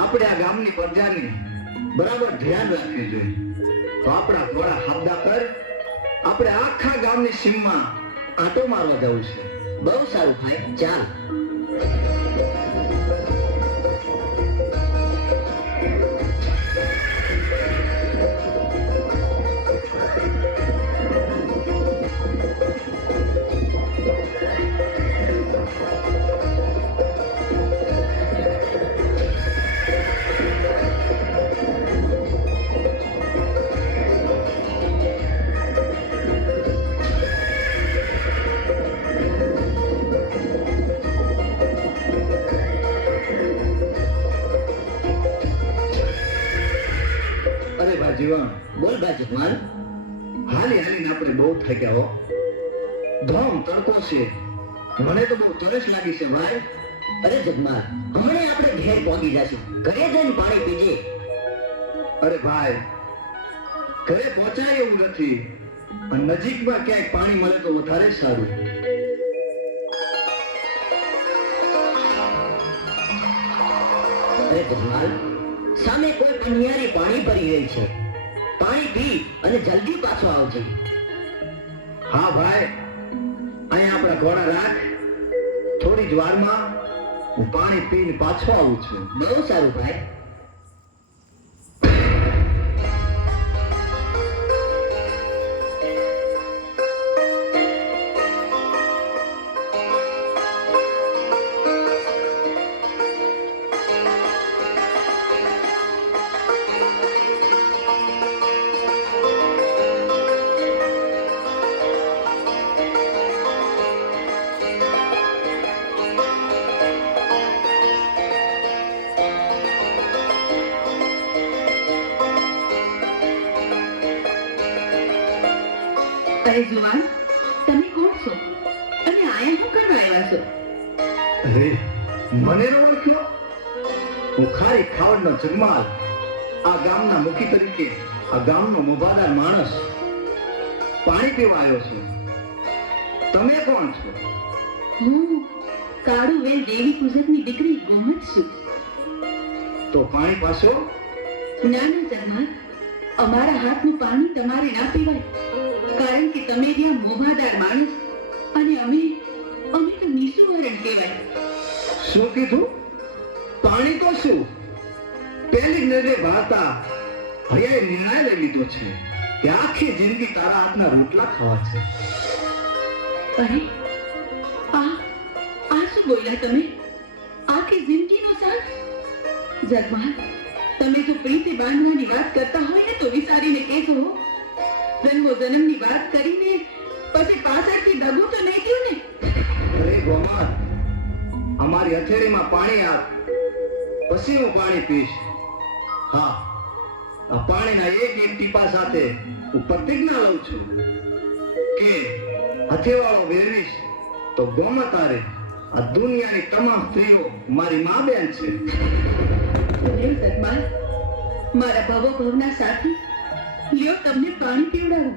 આપણે આ ગામની પ્રજાની બરાબર ધ્યાન રાખવી જોઈએ. તો આપણા ઘોડા હાબદા કર આપણે આખા ગામની સીમમાં આંટો મારવા જવું છે. બહુ સારું ભાઈ, ચાલ. જીવન બોલ ભાઈ જગમાલ. હાલી હાલીને આપણે બહુ થાક્યા હો. ધોમ તડકો છે, મને તો બહુ તરસ લાગી છે ભાઈ. અરે જગમાલ, હમણે આપણે ઘેર પહોંચી જશું, ઘરે જઈને પાણી પીજે. અરે ભાઈ, ઘરે પહોંચાય એવું નથી, પણ નજીકમાં ક્યાંક પાણી મળે તો વધારે સારું. અરે જગમાલ, સામે કોઈ પનિયારી પાણી ભરી રહી છે, પાણી પી અને જલ્દી પાછો આવજે. હા ભાઈ, અહીંયા આપણા ઘોડા રાખ, થોડી જ વારમાં હું પાણી પીને પાછો આવું છું. બહુ સારું ભાઈ. અરે જુવાન, તમે પીવડાવ્યા છો? અરે મને ન ઓળખ્યો? હું ખારી ખાવડનો જગમાલ, આ ગામના મુખી તરીકે આ ગામનો મોભાદાર માણસ પાણી પીવા આવ્યો છું. તમે કોણ છો? હું કાળુવેલ દેવી પૂજકની દીકરી ગોમત છું. તો પાણી પાછો? નાના જગમાલ, અમારા હાથનું પાણી તમારે ના પીવાય, કારણ કે તમે રહ્યા મોભાદાર માણસ અને અમે તો નિસુવરણ કહેવાય. શું કીધું? પાણી તો શું? પહેલી નજરે ભાતા હરિયાએ નિર્ણય લઈ લીધો છે કે આખી જિંદગી તારા હાથના રોટલા ખાવા છે. અરે આ શું બોલ્યા તમે? આખી જિંદગીનો સાથ? જગમાલ, તમે જો પ્રીતિ બાંધવાની વાત કરતા હોય ને તો વિચારીને કહેજો. જન્મો જન્મની વાત કરીને પછી પાછળથી દગો તો નહીં થયું ને? અરે ગોમાર, અમારી હથેળીમાં પાણી આપ, પછી હું પાણી પીશ. હા, આ પાણીના એક એક ટીપા સાથે હું પ્રતિજ્ઞા લઉં છું કે હથેવાળો વેરવીશ તો ગોમાતારે આ દુનિયાની તમામ સ્ત્રીઓ મારી મા બેન છે. અરે જગમાલ, મારા ભવો ભવના સાથી, લ્યો તમને પાણી પીવડાવું.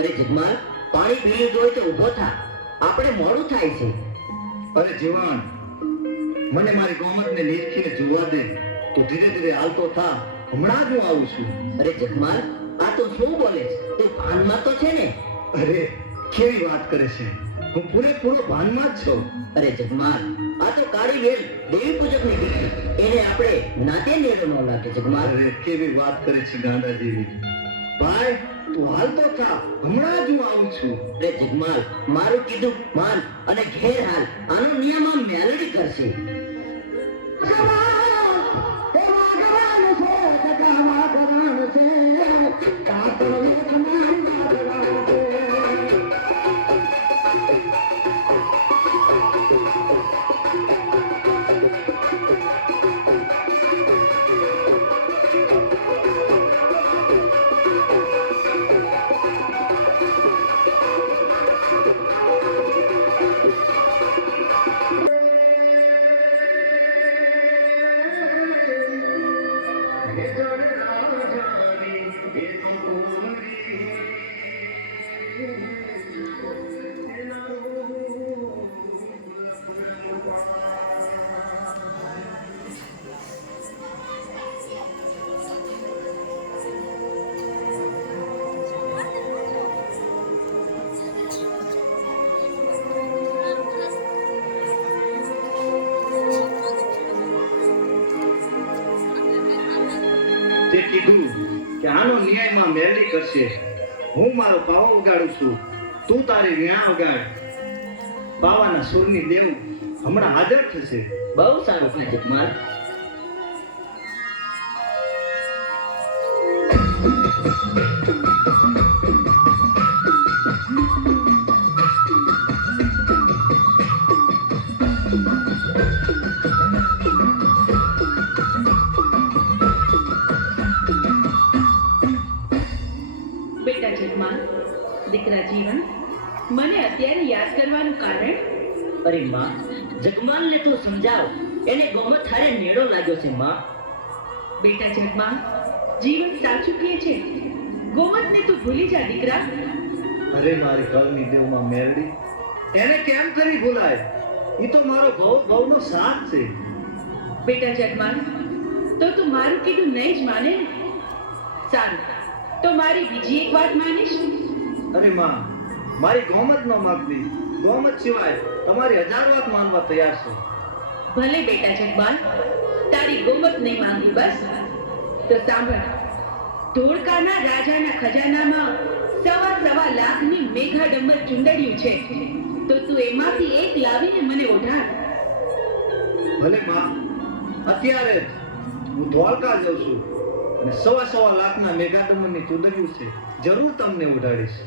અરે જગમાલ, પાણી પી લીધું હોય તો ઊભો થા, આપણે મોડું થાય છે. અરે જીવન, મને મારી ગોમતને નીરખીને જોવા દે. તું ધીરે ધીરે હાલતો થા, હમણાં જ હું આવું છું. અરે જગમાલ, આ તો શું બોલે છે? તું ભાનમાં તો છે ને? અરે કેવી વાત કરે છે, હું પૂરેપૂરો ભાનમાં જ છું. અરે જગમાલ, આ તો કાળી વેલ દેવી પૂજકની દીકરી, એને આપણે નાતે નેડો ન લાગે. જગમાલ, અરે કેવી વાત કરે છે ગાંડા જેવી. ભાઈ તું હાલતો થા, હમણાં જ હું આવું છું. અરે જગમાલ, મારું કીધું માન અને ઘેર હાલ. આનો નિયમ આમ મેલડી કરશે. તે કીધું કે આનો ન્યાયમાં મેલડી કરશે. હું મારો પાવો ઉગાડું છું, તું તારી વીણા વગાડ. પાવાના સુરની દેવ હમણાં હાજર થશે. બહુ સારું કહે જગમાલ. બેટા જગમાલ, દીકરા જીવન, મને અત્યારે યાદ કરવાનું કારણ? અરે માં, જગમાલને તું સમજાવ, એને ગોમત હારે નેડો લાગ્યો છે માં. બેટા જગમાલ, જીવન સાચું કહે છે. ગોમતને તું ભૂલી જા દીકરા. અરે મારી કળની દેવમાં મેલડી, એને કેમ કરી ભૂલાય? એ તો મારો ભવનો સાથ છે. બેટા જગમાલ, તો તું મારું કીધું નહીં જ માને ને? સારું, તો મારી બીજી એક વાત માનીશ? અરે માં, મારી ગોમત ન માગતી. ગોમત સિવાય તમારી 1000 વાત માનવા તૈયાર છું. ભલે બેટા જગમાલ, તારી ગોમત નહીં માંગુ બસ. તો સાંભળ, ધોળકાના રાજાના ખજાનામાં 1.25 લાખની મેઘાડંબર ચુંદડિયું છે. તો તું એમાંથી એક લાવીને મને ઓઢાડ. ભલે માં, અત્યારે જ હું દ્વારકા જાઉં છું અને 1.25 લાખના મેઘાડમરની ચૂંદડીઓ છે, જરૂર તમને ઉડાડીશ.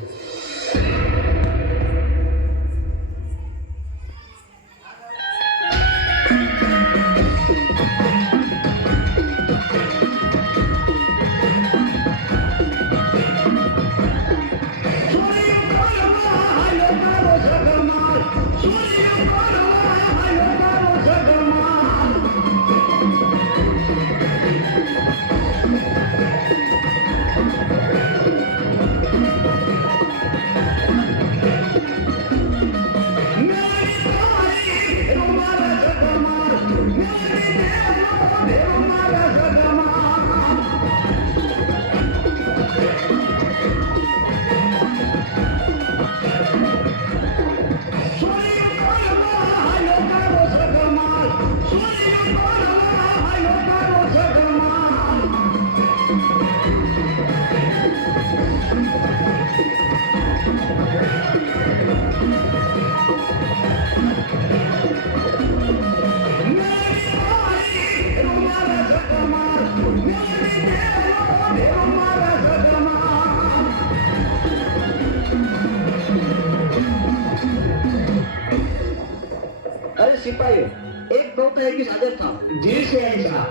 અરે સિપાહીઓ, એક કહું તો એક હાજર થાવ. જી શહેનશાહ,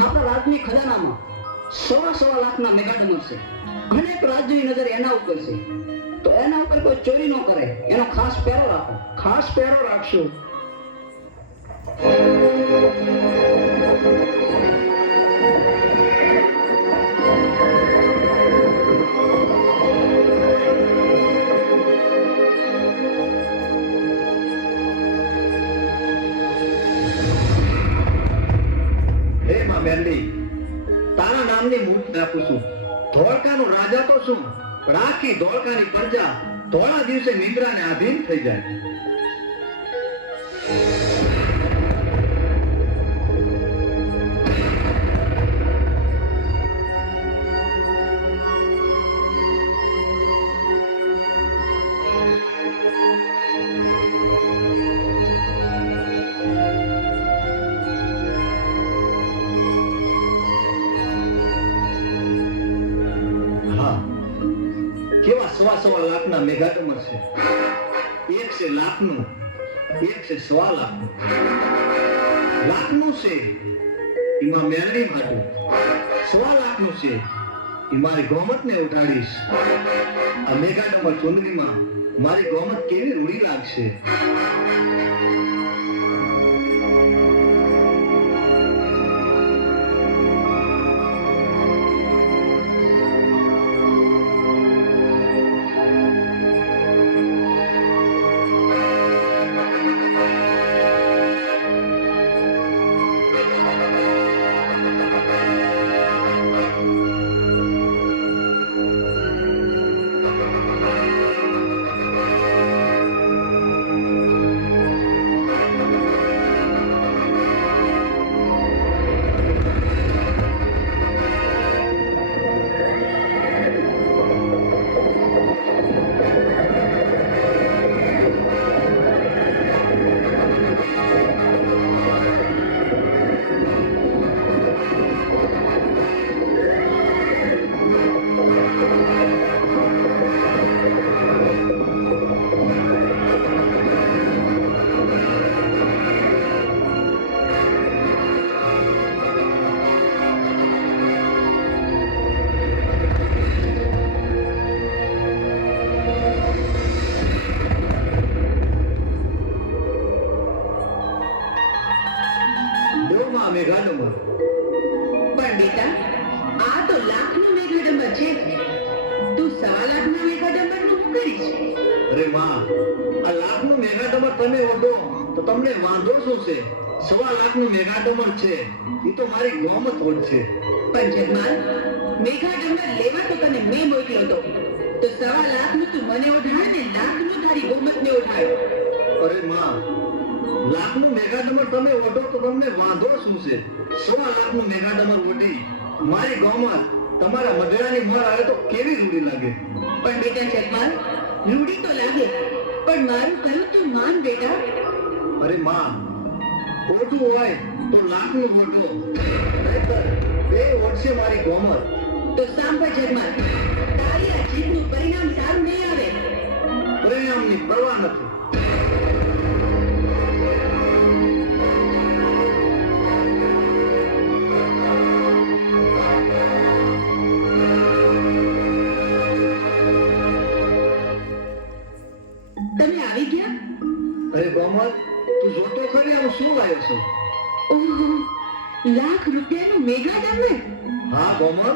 આપણા રાજની ખજાનામાં 1.25 લાખના મેઘાડમર છે. અનેક રાજ્યની નજર એના ઉપર છે, તો એના ઉપર કોઈ ચોરી ન કરે એનો ખાસ પહેરો રાખો. ખાસ પહેરો રાખશું. હે માં મેરડી, તારા નામની મૂર્તિ આપું છું. ધોળકાનો રાજા તો શું, પણ આખી ધોળકાની પ્રજા ધોળા દિવસે નિદ્રાને આધીન થઈ જાય. હા, કેવા 1.25 લાખના મેઘાડમર છે. એક છે લાખનું, એક છે 1.25 લાખનું. લાખનું છે એમાં મેરડી માટું, 1.25 લાખનું છે એ મારી ગોમતને ઉઠાડીશ. આ મેઘાડમર ચુંદડીમાં મારી ગોમત કેવી રૂડી લાગશે. મેઘાડમર. પણ બેટા, આ તો લાખનું મેઘાડમર છે. તું 1.25 લાખના મેઘાડમરનું શું કરીશ? અરે માં, આ લાખનું મેઘાડમર તમે ઓઢો તો તમને વાંધો શું છે? 1.25 લાખનું મેઘાડમર છે એ તો મારી ગોમત ઓઢશે. પણ જગમાલ, મેઘાડમર લેવા તો તને મેં મોકલ્યો હતો, તો 1.25 લાખનું તું મને ઓઢાડ ને લાખનું તારી ગોમતને ઓઢાડ. અરે માં, લાખનું મેઘાડમર તમે ઓઢો તો તમને વાંધો શું છે? 1.25 લાખનું મેઘાડમર ઓઢી મારી ગોમત તમારા મઢડાની મોર આવે તો કેવી રૂડી લાગે. પણ બેટા જગમાલ, રૂડી તો લાગે, પણ મારું કહ્યું તું માન બેટા. અરે માં, ઓઢું હોય તો લાખનું મોઢો, નહીંતર બે ઓઢશે મારી કોમર. તો સાંભળ જગમાલ, તારી આ જીતનું પરિણામ સારું નહીં આવે. પરિણામની પરવા નથી. તમે આવી ગયા? અરે કોમલ, તું જોતો ખરી હું શું લાવ્યો છું? ઓહો, લાખ રૂપિયાનું મેઘા ડાયમંડ. હા કોમલ,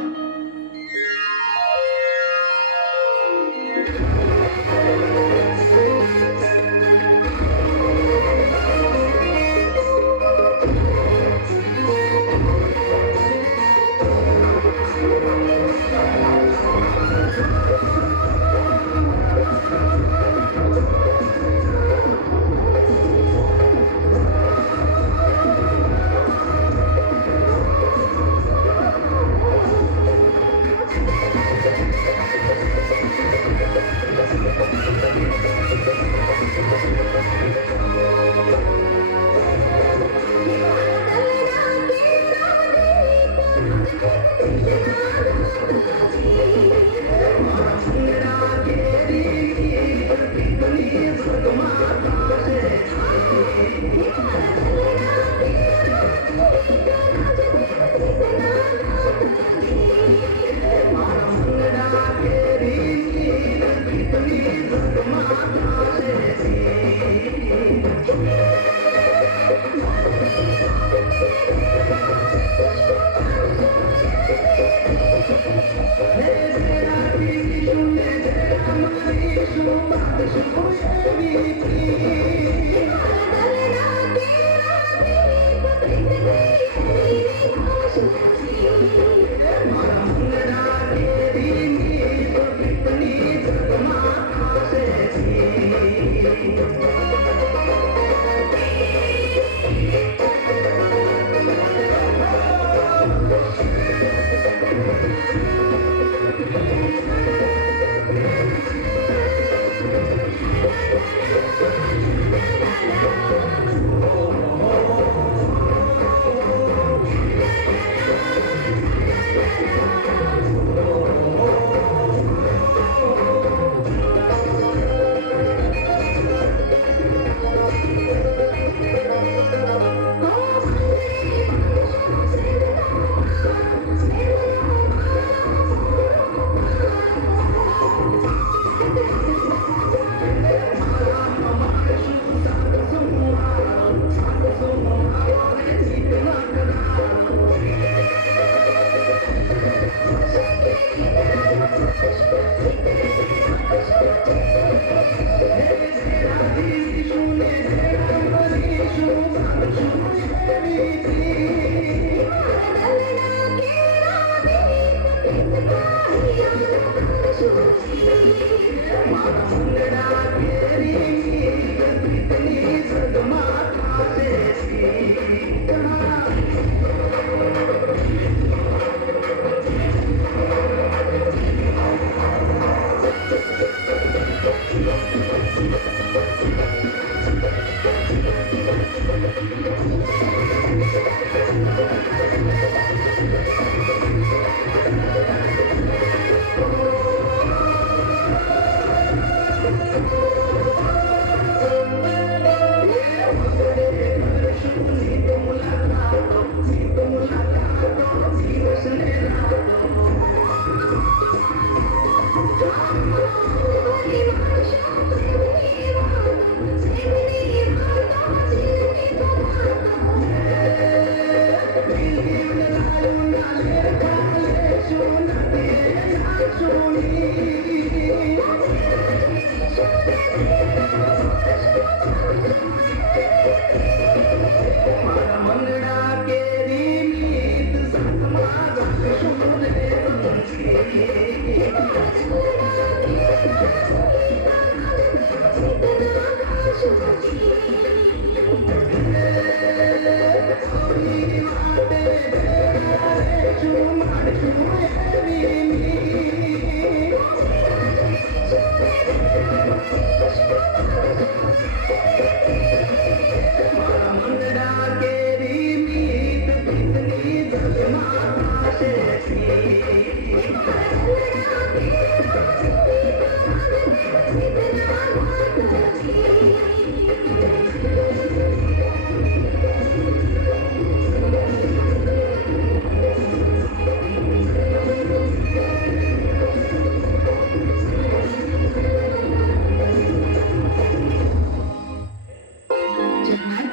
જગમાલ,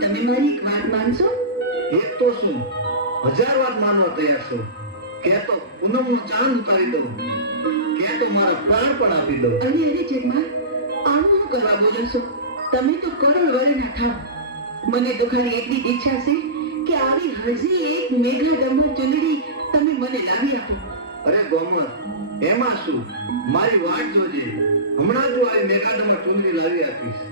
તમે મારી એક વાત માનશો? એક તો શું 1000 વાત માનવા તૈયાર છું. કે તો પૂનમનો ચાંદ ઉતારી દઉં, કે તો મારા પ્રાણ પણ આપી દઉં. અરે અરે જગમાલ, આવું શું કરવા બોલો છો? તમે તો કરોડ વરેના થાવ. મને તો ખાલી એટલી જ ઈચ્છા છે કે આવી હજી એક મેઘાડંબર ચૂંદડી તમે મને લાવી આપો. અરે ગોમર, એમાં શું, મારી વાટ જોજે. હમણાં જ આવી મેઘાડમાં ચૂંદડી લાવી આપીશ.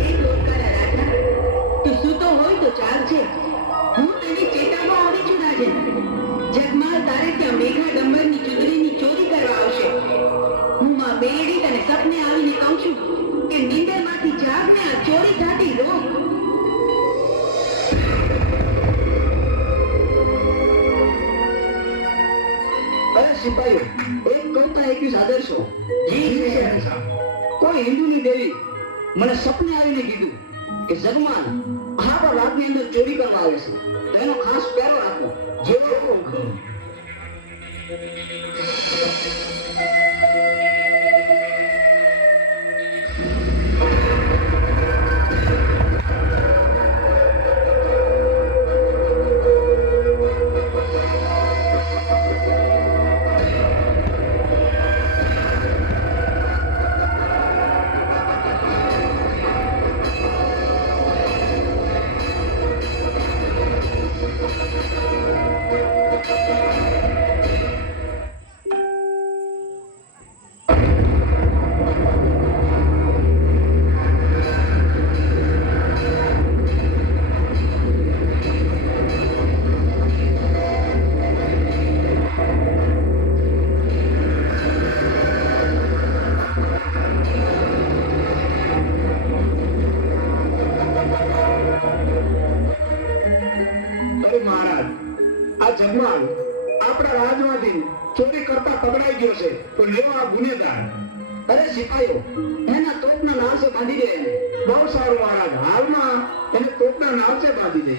એ ગોરકારા રાજા, તું સૂતો હોય તો ચાલજે. હું તને ચેતવવા આવી છું રાજન. જગમાલ તારે ત્યાં મેઘાડંબરની ચૂંદડીની ચોરી કરવા આવશે. હું માં બેડી તને સપને આવીને કહું છું કે નીંદરમાંથી જાગને આ ચોરી થતી રોક. અરે સિપાહીઓ, એક કવિતા 21 આદર્શો. જી શહેનશાહ. કોઈ હિન્દુની દેવી મને સપને આવીને કીધું કે જગમાલ આપણા રાતની અંદર ચોરી કરવા આવે છે, તો એનો ખાસ પહેરો રાખો. જેવો હુકમ. મહારાજ, આ જગમાલ આપણા રાજમાંથી ચોરી કરતા પકડાઈ ગયો છે, તો લેવો આ ગુનેગાર. અરે સિપાહીઓ, એના તોપના નાળસે બાંધી દે એને. બહુ સારું મહારાજ, હાલમાં એને તોપના નાળસે બાંધી દે.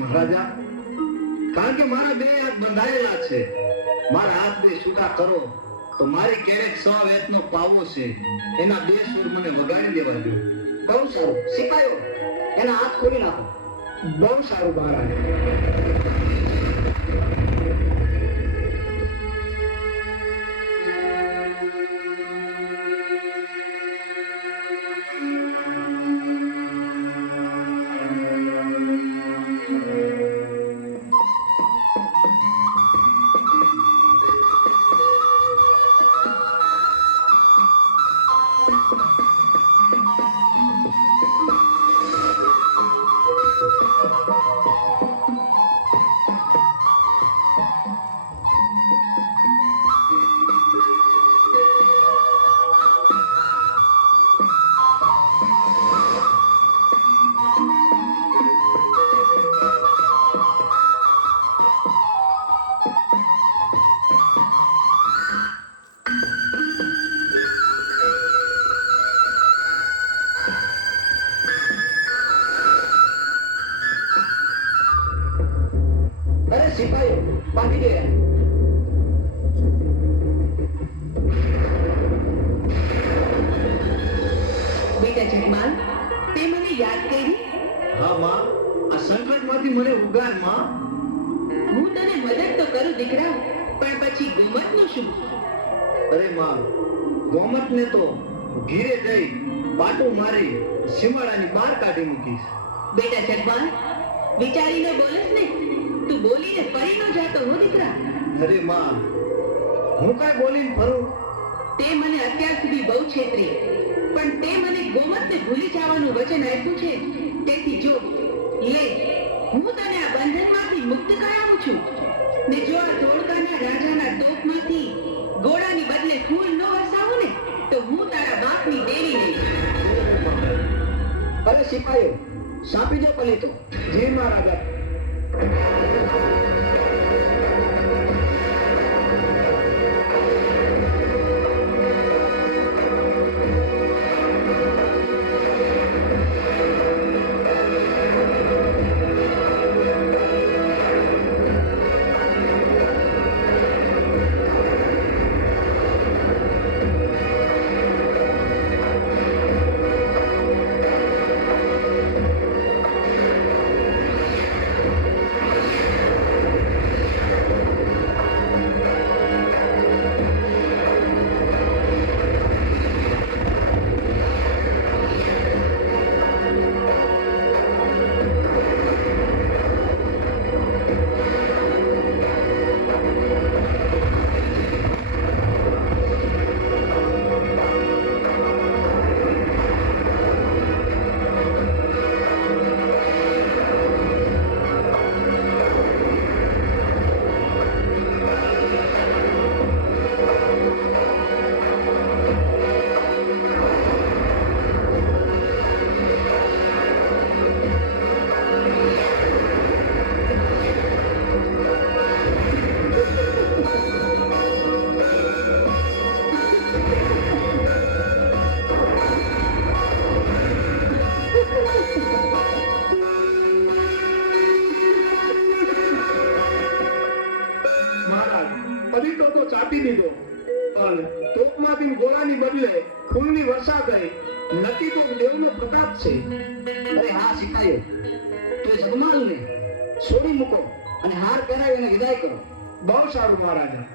મહારાજા, કારણ કે મારા બે હાથ બંધાયેલા છે. મારા હાથ બે છૂટા કરો તો મારી ક્યારેક 100 વેતનો પાવો છે, એના બે સૂર મને વગાડી દેવા દો. બહુ સારું. સિપાઈઓ એના હાથ ખોલી નાખો. બહુ સારું મહારાજ. સિપાહીઓ બાંધી ગયા. બેટા જગમાલ, તે મને યાદ કરી? હા માં, આ સંકટમાંથી મને ઉગાર માં. હું તને મદદ તો કરું દીકરા, પણ પછી ગોમતનું શું? અરે માં, ગોમતને તો ઘીરે જઈ પાટું મારી સીમાડાની બહાર કાઢી મૂકીશ. બેટા જગમાલ, વિચારીને બોલસ ને, તું બોલીને ફરી ન જાતો હો દીકરા. અરે માં, હું કઈ બોલીને ફરું? તે મને અત્યાર સુધી બહુ છેતરી, પણ તે મને ગોમતને ભૂલી જવાનું વચન આપ્યું છે. તેથી જો લે, હું તને આ બંધનમાંથી મુક્ત કરાવું છું, ને જો આ ધોળકાના રાજાના તોપમાંથી ગોળાની બદલે ફૂલ ન વરસાવું ને, તો હું તારા બાપની દેવી નહીં. અરે સિપાહીઓ, સાંપી દો પલી તો. જી મહારાજા. પલીટો તો ચાપી દીધો, પણ તોપમાંથી ગોળાની બદલે ફૂલની વર્ષા થઈ. નક્કી તો દેવનો પ્રતાપ છે. અરે હા શીખાયો. તો જગમાલને છોડી મૂકો અને હાર પહેરાવીને વિદાય કરો. બહુ સારું મહારાજા.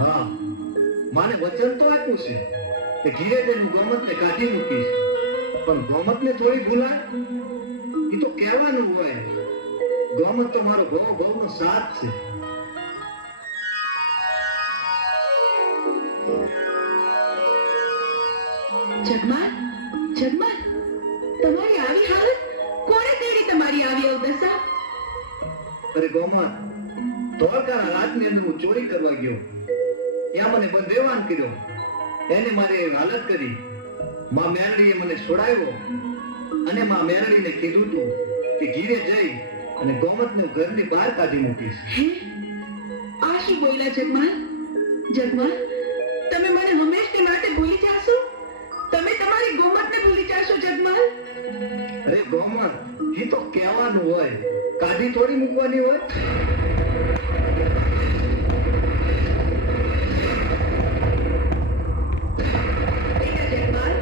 હા, માને વચન તો આપ્યું છે કે ઘીરે જઈને ગોમતને કાઢી મૂકીશ, પણ ગોમતને થોડી ભૂલાય? એ તો કહેવાનું હોય. ગોમત તો મારો ભવનો સાથ છે. જગમાલ, જગમાલ, તમારી આવી હાલત કોણે તેડી? તમારી આવી અવદશા? અરે ગોમત, ધોળકાના રાજની અંદર હું ચોરી કરવા ગયો. ત્યાં મને બંધેવાન કર્યો. એને મારી એવી હાલત કરી. માં મેરડીએ મને છોડાવ્યો અને માં મેરડીને કીધું તું કે ઘીરે જઈ અને ગોમતને હું ઘરની બહાર કાઢી મૂકીશ. હે? આ શું બોલ્યા જગમાલ? જગમાલ, તમે મને હંમેશને માટે ભૂલી જાશો? તમે તમારી ગોમતને ભૂલી જાશો જગમાલ? અરે ગોમત, એ તો કહેવાનું હોય, કાઢી થોડી મૂકવાની હોય. બેટા જગમાલ,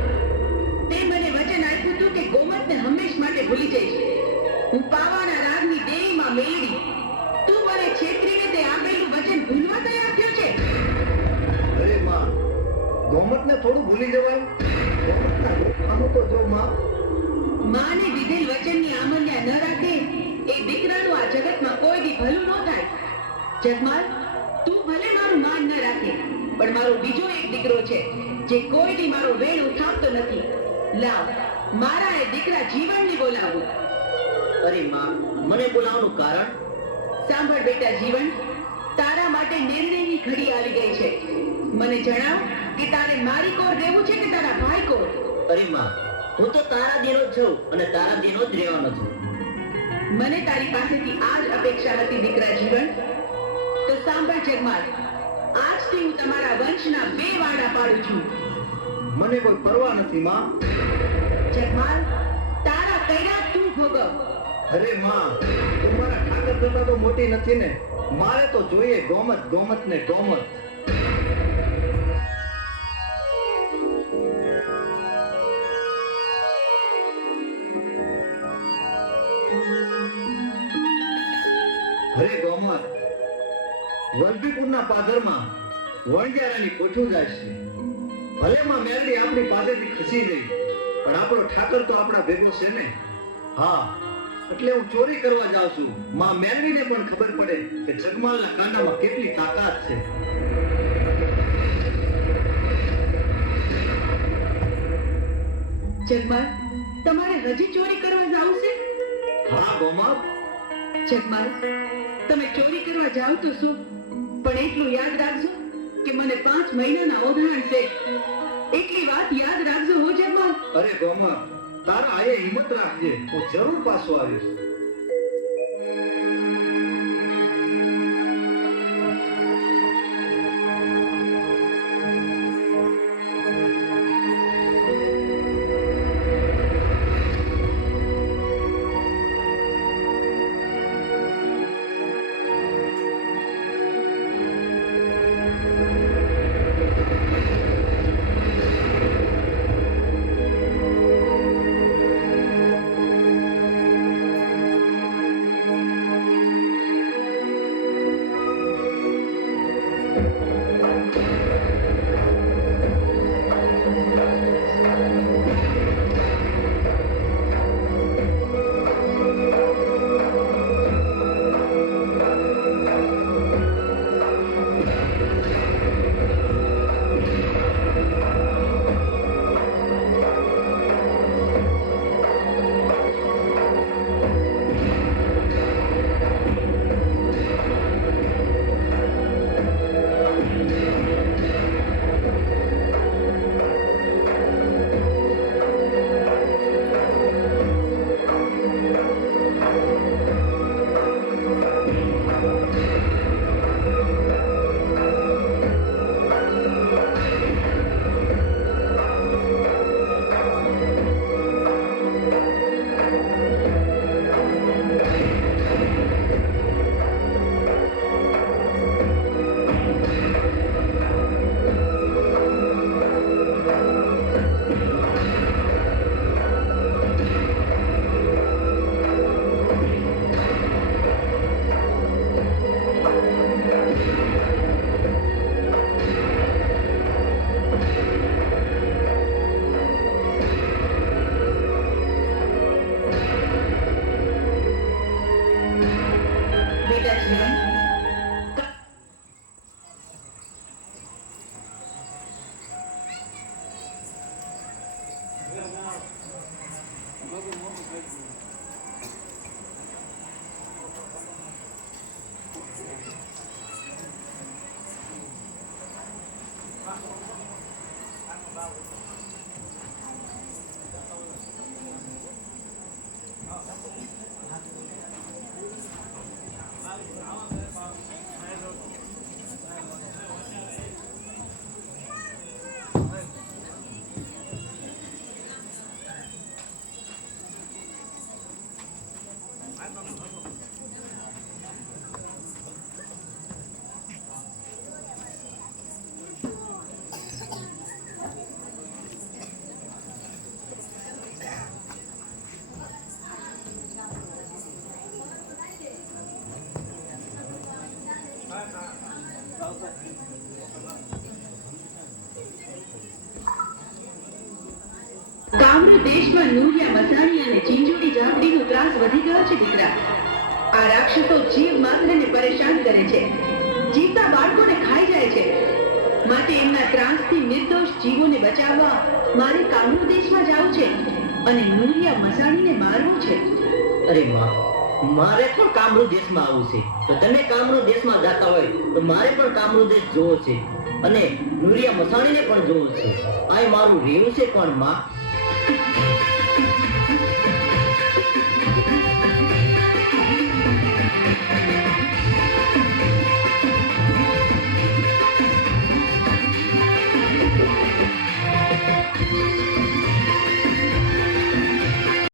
તે મને વચન આપ્યું હતું કે ગોમતને હંમેશ માટે ભૂલી જઈશ. હું પાવાના રાજની દેવીમાં મેળવી. તું મને છેતરીને તે આપેલું વચન ભૂલવા તૈયાર થયો છે? અરે માં, ગોમતને થોડું ભૂલી જવાય? ગોમતના રૂપવાનું તો જો માં. માને દીધેલ વચનની આમલ્યા ન રાખે એ દીકરાનું આ જગતમાં કોઈ દી ભલું ન થાય. જગમાલ, તું ભલે મારું માન ન રાખે, પણ મારો બીજો એક દીકરો છે જે કોઈ દી મારો વેણ ઉઠાવતો નથી. લાવ, મારા એ દીકરા જીવનને બોલાવું. અરે માં, મને બોલાવવાનું કારણ? સાંભળ બેટા જીવન, તારા માટે નિર્ણયની ઘડી આવી ગઈ છે. મને જણાવ કે તારે મારી કોર રહેવું છે કે તારા ભાઈ કોર? અરે માં, હું તો તારા દીનો જ છું અને તારા દીનો જ રહેવાનો છું. મને તારી પાસેથી આ જ અપેક્ષા હતી દીકરા જીવન. તો સાંભળ જગમાલ, આજથી હું તમારા વંશના 2 વાડા પાડું છું. મને કોઈ પરવા નથી માં. જગમાલ, તારા કર્યા તું ભોગવ. અરે માં, તું મારા ઠાકર કરતા તો મોટી નથી ને. મારે તો જોઈએ ગોમત, ગોમત ને ગોમત. અરે ગોમત, વલભીપુરના પાદરમાં વણજારાની કોઠું જાય છે. ભલે માં મેરડી આપણી પાસેથી ખસી ગઈ, પણ આપણો ઠાકર તો આપણા ભેગો છે ને. હા, એટલે હું ચોરી કરવા જાઉં છું. માં મેરડીને પણ ખબર પડે કે જગમાલના કાંડામાં કેટલી તાકાત છે. જગમાલ, તમારે હજી ચોરી કરવા જાવું છે? હા ગોમત. જગમાલ, તમે ચોરી કરવા જાવ તો શું, પણ એટલું યાદ રાખજો કે મને 5 મહિનાના ઓધાણ છે. એટલી વાત યાદ રાખજો હો જગમાલ. અરે ગોમત, તારા આયે હિંમત રાખજે, હું જરૂર પાછો આવીશ. કામરૂ દેશમાં નૂરિયા મસાણી અને ચીંજોડી ઝાપડીનો ત્રાસ વધી ગયો છે દીકરા. આ રાક્ષસો જીવ માત્રને પરેશાન કરે છે, જીવતા બાળકોને ખાઈ જાય છે. માટે એમના ત્રાસથી નિર્દોષ જીવોને બચાવવા મારે કામરૂ દેશમાં જવું છે અને નૂરિયા મસાણીને મારવું છે. અરે માં, મારે પણ કામરૂ દેશમાં આવવું છે. તો તમે કામરૂ દેશમાં જાતા હોય તો મારે પણ કામરૂ દેશ જોવો છે અને નૂરિયા મસાણીને પણ જોવું છે. આ મારું રહેવું છે પણ માં.